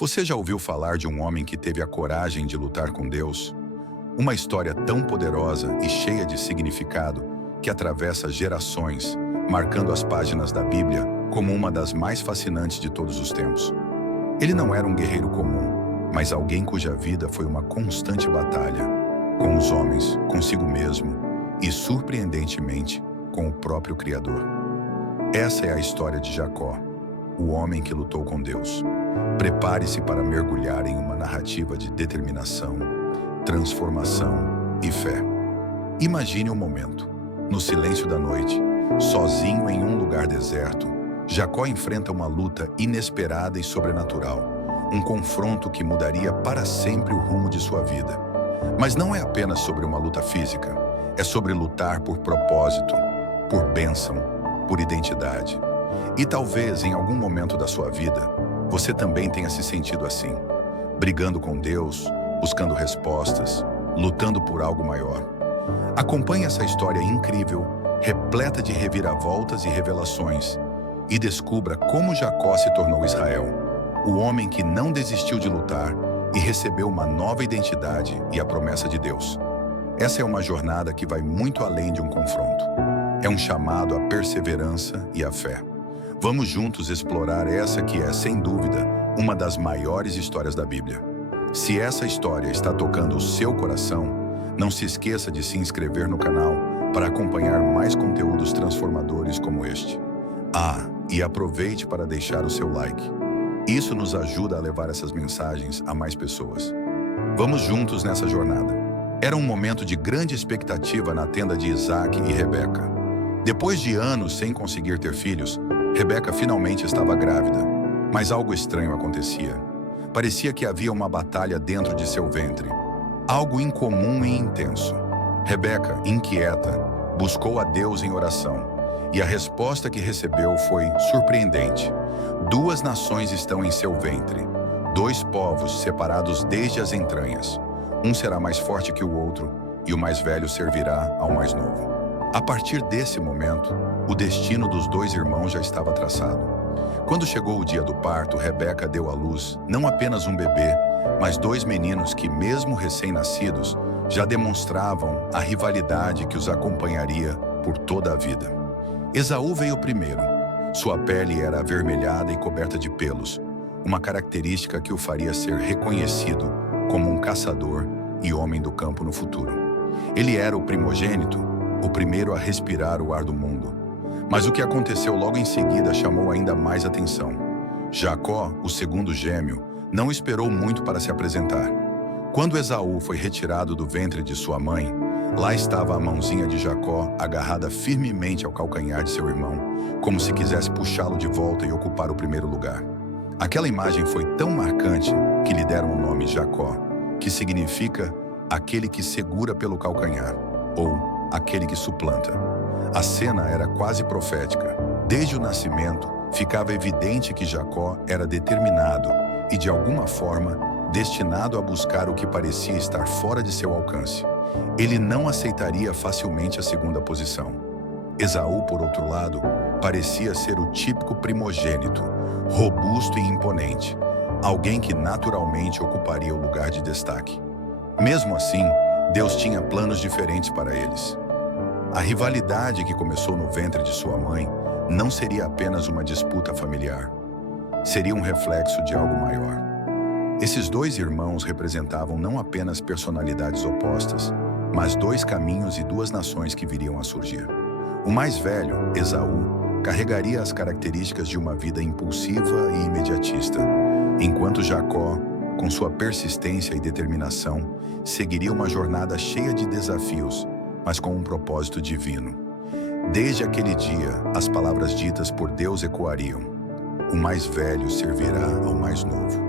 Você já ouviu falar de um homem que teve a coragem de lutar com Deus? Uma história tão poderosa e cheia de significado que atravessa gerações, marcando as páginas da Bíblia como uma das mais fascinantes de todos os tempos. Ele não era um guerreiro comum, mas alguém cuja vida foi uma constante batalha, com os homens, consigo mesmo e, surpreendentemente, com o próprio Criador. Essa é a história de Jacó, o homem que lutou com Deus. Prepare-se para mergulhar em uma narrativa de determinação, transformação e fé. Imagine um momento. No silêncio da noite, sozinho em um lugar deserto, Jacó enfrenta uma luta inesperada e sobrenatural, um confronto que mudaria para sempre o rumo de sua vida. Mas não é apenas sobre uma luta física, é sobre lutar por propósito, por bênção, por identidade. E talvez em algum momento da sua vida, você também tenha se sentido assim, brigando com Deus, buscando respostas, lutando por algo maior. Acompanhe essa história incrível, repleta de reviravoltas e revelações, e descubra como Jacó se tornou Israel, o homem que não desistiu de lutar e recebeu uma nova identidade e a promessa de Deus. Essa é uma jornada que vai muito além de um confronto. É um chamado à perseverança e à fé. Vamos juntos explorar essa que é, sem dúvida, uma das maiores histórias da Bíblia. Se essa história está tocando o seu coração, não se esqueça de se inscrever no canal para acompanhar mais conteúdos transformadores como este. E aproveite para deixar o seu like. Isso nos ajuda a levar essas mensagens a mais pessoas. Vamos juntos nessa jornada. Era um momento de grande expectativa na tenda de Isaac e Rebeca. Depois de anos sem conseguir ter filhos, Rebeca finalmente estava grávida, mas algo estranho acontecia. Parecia que havia uma batalha dentro de seu ventre, algo incomum e intenso. Rebeca, inquieta, buscou a Deus em oração, e a resposta que recebeu foi surpreendente. 2 nações estão em seu ventre, 2 povos separados desde as entranhas. Um será mais forte que o outro, e o mais velho servirá ao mais novo. A partir desse momento, o destino dos 2 irmãos já estava traçado. Quando chegou o dia do parto, Rebeca deu à luz não apenas um bebê, mas 2 meninos que, mesmo recém-nascidos, já demonstravam a rivalidade que os acompanharia por toda a vida. Esaú veio primeiro. Sua pele era avermelhada e coberta de pelos, uma característica que o faria ser reconhecido como um caçador e homem do campo no futuro. Ele era o primogênito, o primeiro a respirar o ar do mundo. Mas o que aconteceu logo em seguida chamou ainda mais atenção. Jacó, o segundo gêmeo, não esperou muito para se apresentar. Quando Esaú foi retirado do ventre de sua mãe, lá estava a mãozinha de Jacó agarrada firmemente ao calcanhar de seu irmão, como se quisesse puxá-lo de volta e ocupar o primeiro lugar. Aquela imagem foi tão marcante que lhe deram o nome Jacó, que significa aquele que segura pelo calcanhar, ou aquele que suplanta. A cena era quase profética. Desde o nascimento, ficava evidente que Jacó era determinado e, de alguma forma, destinado a buscar o que parecia estar fora de seu alcance. Ele não aceitaria facilmente a segunda posição. Esaú, por outro lado, parecia ser o típico primogênito, robusto e imponente, alguém que naturalmente ocuparia o lugar de destaque. Mesmo assim, Deus tinha planos diferentes para eles. A rivalidade que começou no ventre de sua mãe não seria apenas uma disputa familiar. Seria um reflexo de algo maior. Esses 2 irmãos representavam não apenas personalidades opostas, mas 2 caminhos e 2 nações que viriam a surgir. O mais velho, Esaú, carregaria as características de uma vida impulsiva e imediatista, enquanto Jacó, com sua persistência e determinação, seguiria uma jornada cheia de desafios, mas com um propósito divino. Desde aquele dia, as palavras ditas por Deus ecoariam: o mais velho servirá ao mais novo.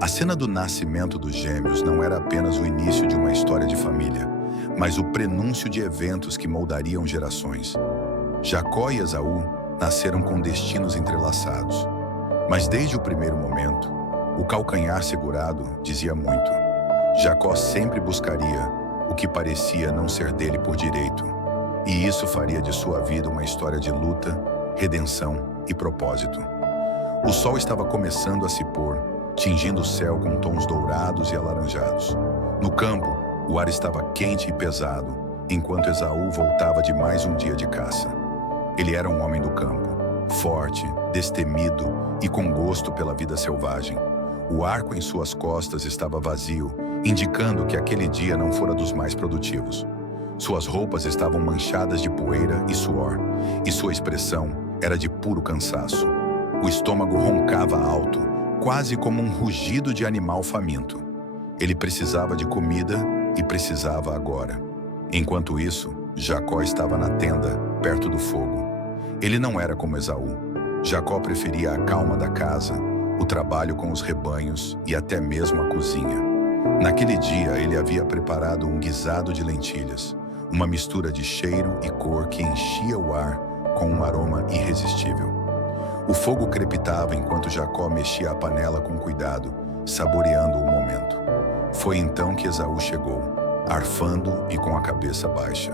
A cena do nascimento dos gêmeos não era apenas o início de uma história de família, mas o prenúncio de eventos que moldariam gerações. Jacó e Esaú nasceram com destinos entrelaçados, mas desde o primeiro momento, o calcanhar segurado dizia muito. Jacó sempre buscaria o que parecia não ser dele por direito, e isso faria de sua vida uma história de luta, redenção e propósito. O sol estava começando a se pôr, tingindo o céu com tons dourados e alaranjados. No campo, o ar estava quente e pesado, enquanto Esaú voltava de mais um dia de caça. Ele era um homem do campo, forte, destemido e com gosto pela vida selvagem. O arco em suas costas estava vazio, indicando que aquele dia não fora dos mais produtivos. Suas roupas estavam manchadas de poeira e suor, e sua expressão era de puro cansaço. O estômago roncava alto, quase como um rugido de animal faminto. Ele precisava de comida e precisava agora. Enquanto isso, Jacó estava na tenda, perto do fogo. Ele não era como Esaú. Jacó preferia a calma da casa, o trabalho com os rebanhos e até mesmo a cozinha. Naquele dia, ele havia preparado um guisado de lentilhas, uma mistura de cheiro e cor que enchia o ar com um aroma irresistível. O fogo crepitava enquanto Jacó mexia a panela com cuidado, saboreando o momento. Foi então que Esaú chegou, arfando e com a cabeça baixa.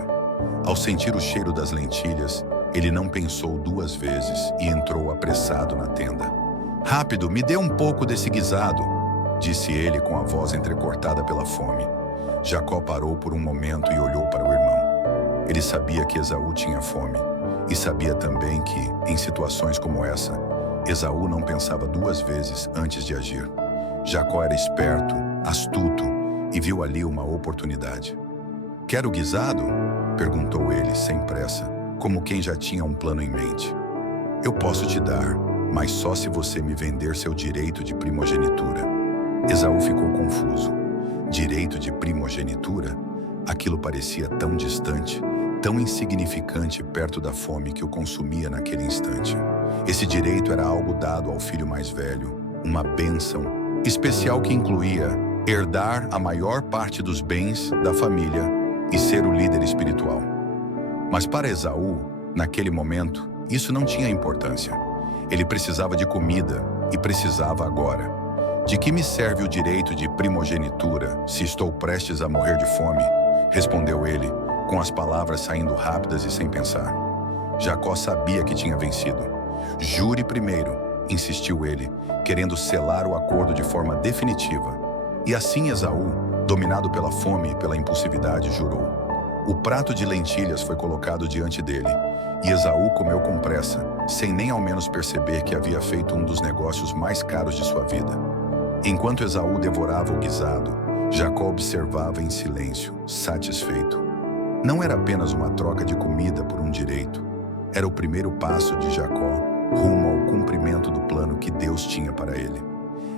Ao sentir o cheiro das lentilhas, ele não pensou duas vezes e entrou apressado na tenda. "Rápido, me dê um pouco desse guisado", disse ele com a voz entrecortada pela fome. Jacó parou por um momento e olhou para o irmão. Ele sabia que Esaú tinha fome e sabia também que, em situações como essa, Esaú não pensava duas vezes antes de agir. Jacó era esperto, astuto e viu ali uma oportunidade. "Quer o guisado?", perguntou ele sem pressa, como quem já tinha um plano em mente. "Eu posso te dar, mas só se você me vender seu direito de primogenitura." Esaú ficou confuso. Direito de primogenitura? Aquilo parecia tão distante, tão insignificante perto da fome que o consumia naquele instante. Esse direito era algo dado ao filho mais velho, uma bênção especial que incluía herdar a maior parte dos bens da família e ser o líder espiritual. Mas para Esaú, naquele momento, isso não tinha importância. Ele precisava de comida e precisava agora. "De que me serve o direito de primogenitura se estou prestes a morrer de fome?", respondeu ele, com as palavras saindo rápidas e sem pensar. Jacó sabia que tinha vencido. "Jure primeiro", insistiu ele, querendo selar o acordo de forma definitiva. E assim Esaú, dominado pela fome e pela impulsividade, jurou. O prato de lentilhas foi colocado diante dele, e Esaú comeu com pressa, sem nem ao menos perceber que havia feito um dos negócios mais caros de sua vida. Enquanto Esaú devorava o guisado, Jacó observava em silêncio, satisfeito. Não era apenas uma troca de comida por um direito. Era o primeiro passo de Jacó rumo ao cumprimento do plano que Deus tinha para ele.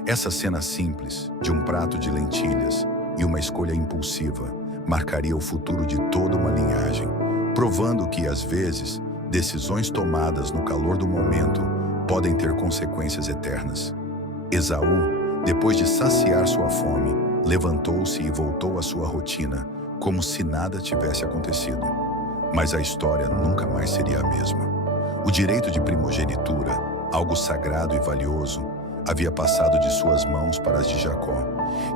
Essa cena simples, de um prato de lentilhas e uma escolha impulsiva, marcaria o futuro de toda uma linhagem, provando que, às vezes, decisões tomadas no calor do momento podem ter consequências eternas. Esaú, depois de saciar sua fome, levantou-se e voltou à sua rotina, como se nada tivesse acontecido. Mas a história nunca mais seria a mesma. O direito de primogenitura, algo sagrado e valioso, havia passado de suas mãos para as de Jacó,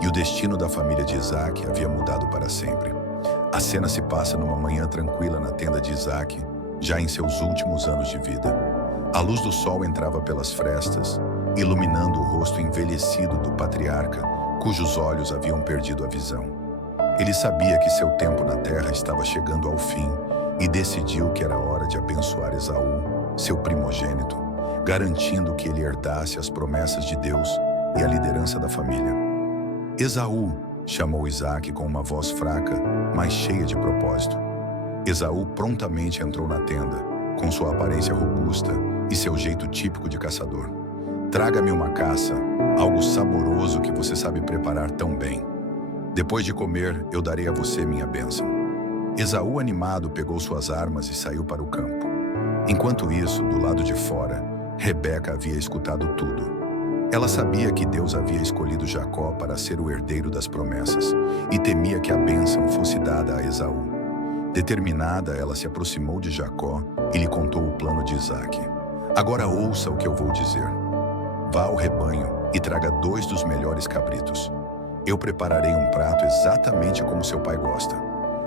e o destino da família de Isaac havia mudado para sempre. A cena se passa numa manhã tranquila na tenda de Isaac, já em seus últimos anos de vida. A luz do sol entrava pelas frestas, iluminando o rosto envelhecido do patriarca, cujos olhos haviam perdido a visão. Ele sabia que seu tempo na terra estava chegando ao fim e decidiu que era hora de abençoar Esaú, seu primogênito, garantindo que ele herdasse as promessas de Deus e a liderança da família. "Esaú", chamou Isaac com uma voz fraca, mas cheia de propósito. Esaú prontamente entrou na tenda, com sua aparência robusta e seu jeito típico de caçador. "Traga-me uma caça, algo saboroso que você sabe preparar tão bem. Depois de comer, eu darei a você minha bênção." Esaú, animado, pegou suas armas e saiu para o campo. Enquanto isso, do lado de fora, Rebeca havia escutado tudo. Ela sabia que Deus havia escolhido Jacó para ser o herdeiro das promessas e temia que a bênção fosse dada a Esaú. Determinada, ela se aproximou de Jacó e lhe contou o plano de Isaac. "Agora ouça o que eu vou dizer. Vá ao rebanho e traga 2 dos melhores cabritos. Eu prepararei um prato exatamente como seu pai gosta.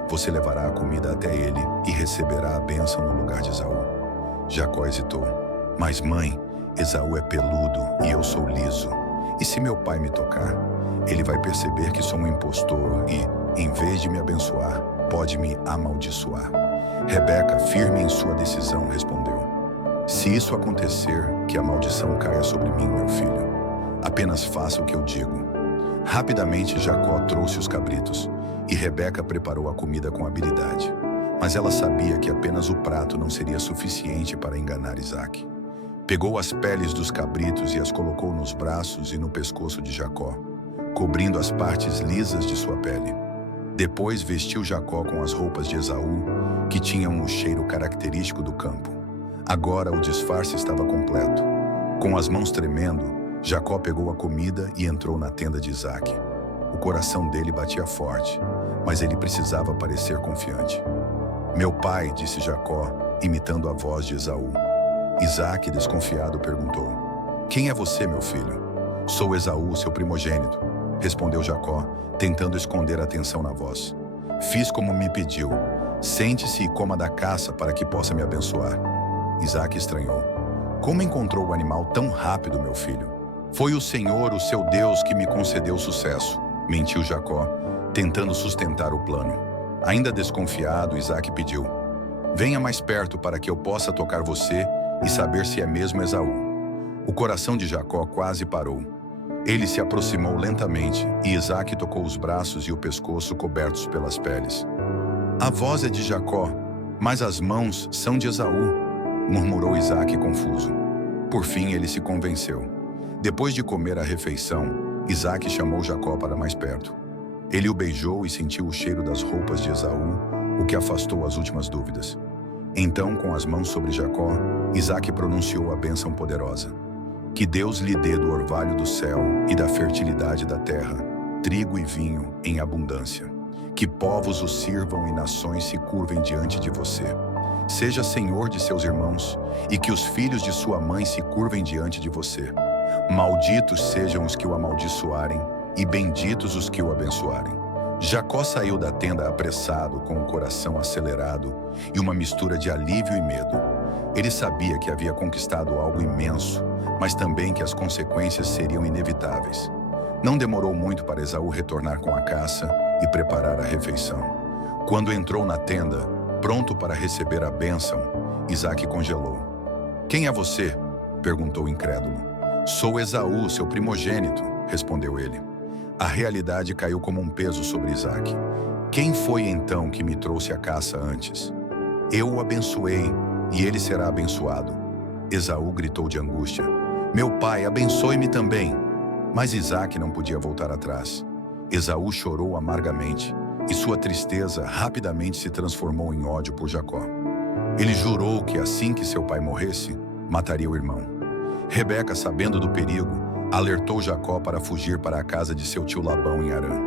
Você levará a comida até ele e receberá a bênção no lugar de Esaú." Jacó hesitou. "Mas mãe, Esaú é peludo e eu sou liso. E se meu pai me tocar, ele vai perceber que sou um impostor e, em vez de me abençoar, pode me amaldiçoar. Rebeca, firme em sua decisão, respondeu: se isso acontecer, que a maldição caia sobre mim, meu filho. Apenas faça o que eu digo. Rapidamente Jacó trouxe os cabritos e Rebeca preparou a comida com habilidade. Mas ela sabia que apenas o prato não seria suficiente para enganar Isaque. Pegou as peles dos cabritos e as colocou nos braços e no pescoço de Jacó, cobrindo as partes lisas de sua pele. Depois vestiu Jacó com as roupas de Esaú, que tinham o cheiro característico do campo. Agora o disfarce estava completo. Com as mãos tremendo, Jacó pegou a comida e entrou na tenda de Isaque. O coração dele batia forte, mas ele precisava parecer confiante. Meu pai, disse Jacó, imitando a voz de Esaú. Isaque, desconfiado, perguntou: quem é você, meu filho? Sou Esaú, seu primogênito, respondeu Jacó, tentando esconder a tensão na voz. Fiz como me pediu. Sente-se e coma da caça para que possa me abençoar. Isaque estranhou. Como encontrou o animal tão rápido, meu filho? Foi o Senhor, o seu Deus, que me concedeu sucesso, mentiu Jacó, tentando sustentar o plano. Ainda desconfiado, Isaque pediu: venha mais perto para que eu possa tocar você e saber se é mesmo Esaú. O coração de Jacó quase parou. Ele se aproximou lentamente e Isaque tocou os braços e o pescoço cobertos pelas peles. A voz é de Jacó, mas as mãos são de Esaú, murmurou Isaque confuso. Por fim ele se convenceu. Depois de comer a refeição, Isaque chamou Jacó para mais perto. Ele o beijou e sentiu o cheiro das roupas de Esaú, o que afastou as últimas dúvidas. Então, com as mãos sobre Jacó, Isaque pronunciou a bênção poderosa. Que Deus lhe dê do orvalho do céu e da fertilidade da terra, trigo e vinho em abundância. Que povos o sirvam e nações se curvem diante de você. Seja senhor de seus irmãos e que os filhos de sua mãe se curvem diante de você. Malditos sejam os que o amaldiçoarem e benditos os que o abençoarem. Jacó saiu da tenda apressado, com o coração acelerado e uma mistura de alívio e medo. Ele sabia que havia conquistado algo imenso, mas também que as consequências seriam inevitáveis. Não demorou muito para Esaú retornar com a caça e preparar a refeição. Quando entrou na tenda, pronto para receber a bênção, Isaque congelou. Quem é você? Perguntou incrédulo. Sou Esaú, seu primogênito, respondeu ele. A realidade caiu como um peso sobre Isaque. Quem foi então que me trouxe a caça antes? Eu o abençoei, e ele será abençoado. Esaú gritou de angústia. Meu pai, abençoe-me também. Mas Isaque não podia voltar atrás. Esaú chorou amargamente, e sua tristeza rapidamente se transformou em ódio por Jacó. Ele jurou que assim que seu pai morresse, mataria o irmão. Rebeca, sabendo do perigo, alertou Jacó para fugir para a casa de seu tio Labão em Harã.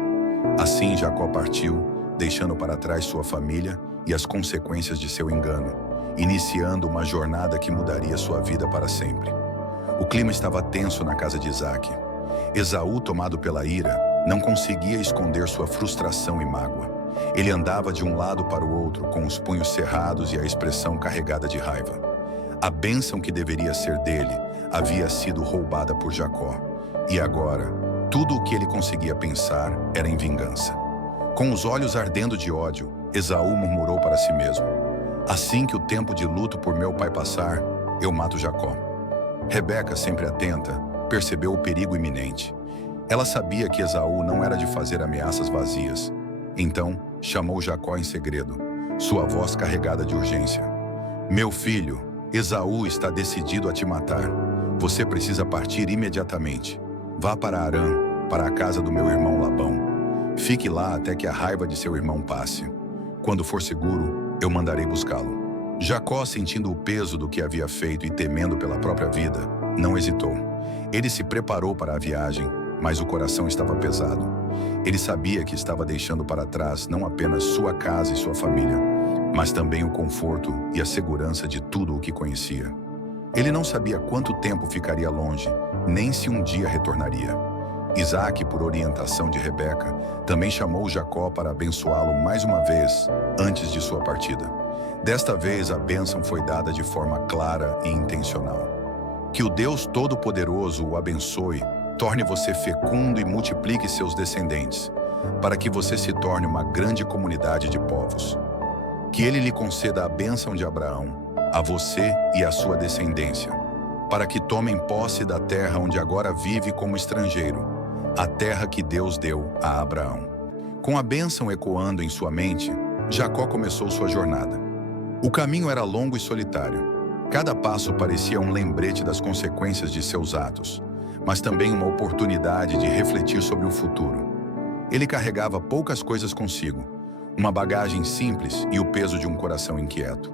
Assim Jacó partiu, deixando para trás sua família e as consequências de seu engano, iniciando uma jornada que mudaria sua vida para sempre. O clima estava tenso na casa de Isaque. Esaú, tomado pela ira, não conseguia esconder sua frustração e mágoa. Ele andava de um lado para o outro, com os punhos cerrados e a expressão carregada de raiva. A bênção que deveria ser dele havia sido roubada por Jacó. E agora, tudo o que ele conseguia pensar era em vingança. Com os olhos ardendo de ódio, Esaú murmurou para si mesmo: assim que o tempo de luto por meu pai passar, eu mato Jacó. Rebeca, sempre atenta, percebeu o perigo iminente. Ela sabia que Esaú não era de fazer ameaças vazias. Então, chamou Jacó em segredo, sua voz carregada de urgência. Meu filho, Esaú está decidido a te matar. Você precisa partir imediatamente. Vá para Harã, para a casa do meu irmão Labão. Fique lá até que a raiva de seu irmão passe. Quando for seguro, eu mandarei buscá-lo. Jacó, sentindo o peso do que havia feito e temendo pela própria vida, não hesitou. Ele se preparou para a viagem, mas o coração estava pesado. Ele sabia que estava deixando para trás não apenas sua casa e sua família, mas também o conforto e a segurança de tudo o que conhecia. Ele não sabia quanto tempo ficaria longe, nem se um dia retornaria. Isaque, por orientação de Rebeca, também chamou Jacó para abençoá-lo mais uma vez antes de sua partida. Desta vez, a bênção foi dada de forma clara e intencional. Que o Deus Todo-Poderoso o abençoe torne você fecundo e multiplique seus descendentes, para que você se torne uma grande comunidade de povos. Que ele lhe conceda a bênção de Abraão, a você e à sua descendência, para que tomem posse da terra onde agora vive como estrangeiro, a terra que Deus deu a Abraão. Com a bênção ecoando em sua mente, Jacó começou sua jornada. O caminho era longo e solitário. Cada passo parecia um lembrete das consequências de seus atos, mas também uma oportunidade de refletir sobre o futuro. Ele carregava poucas coisas consigo, uma bagagem simples e o peso de um coração inquieto.